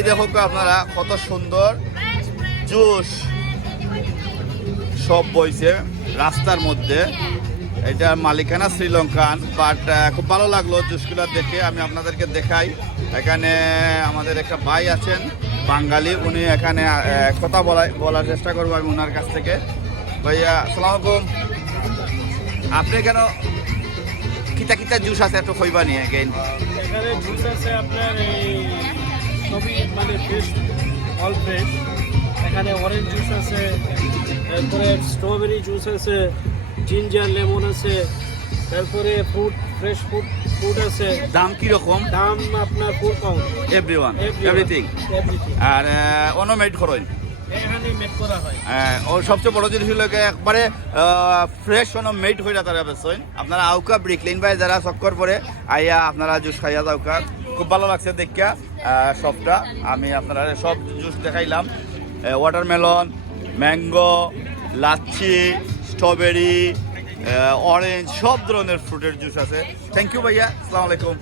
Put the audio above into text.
এই দেখো আপনারা, কত সুন্দর জুস। সব বইছে রাস্তার মধ্যে। এটা মালিকানা শ্রীলঙ্কান বাট খুব ভালো লাগল জুসগুলো দেখে। আমি আপনাদেরকে দেখাই। এখানে আমাদের একটা ভাই আছেন, বাঙালি। উনি এখানে কথা বলা বলার চেষ্টা করব আমি ওনার কাছ থেকে। ভাইয়া, আসসালামু আলাইকুম। আপনি কেন কিতা কিতা জুস আছে একটু কইবা নিয়ে এখানে জুস আছে আপনার মানে ফ্রেশ অল ফ্রেশ এখানে অরেঞ্জ জুস আছে তারপরে স্ট্রবেরি জুস আছে জিঞ্জার লেমন আছে তারপরে ফ্রুট ফ্রেশ ফ্রুট ফ্রুট আছে। দাম কীরকম? দাম আপনার four pound every one everything আর অন্য মেড করেন। এখানে মেক করা হয়। ও সবচেয়ে বড় জিনিস হলো গিয়ে একবারে ফ্রেশ কোনো মেড হয়ে তারা বেসইন আপনারা আউকা ব্রিকলিন ভাই যারা চক্কর পরে আইয়া আপনারা জুস খাইয়া যাওকা খুব ভালো লাগছে দেখা সবটা। আমি আপনারা সব জুস দেখাইলাম। Watermelon mango lassi strawberry orange সব ধরনের ফ্রুটের জুস আছে। থ্যাংক ইউ ভাইয়া, আসসালামু আলাইকুম।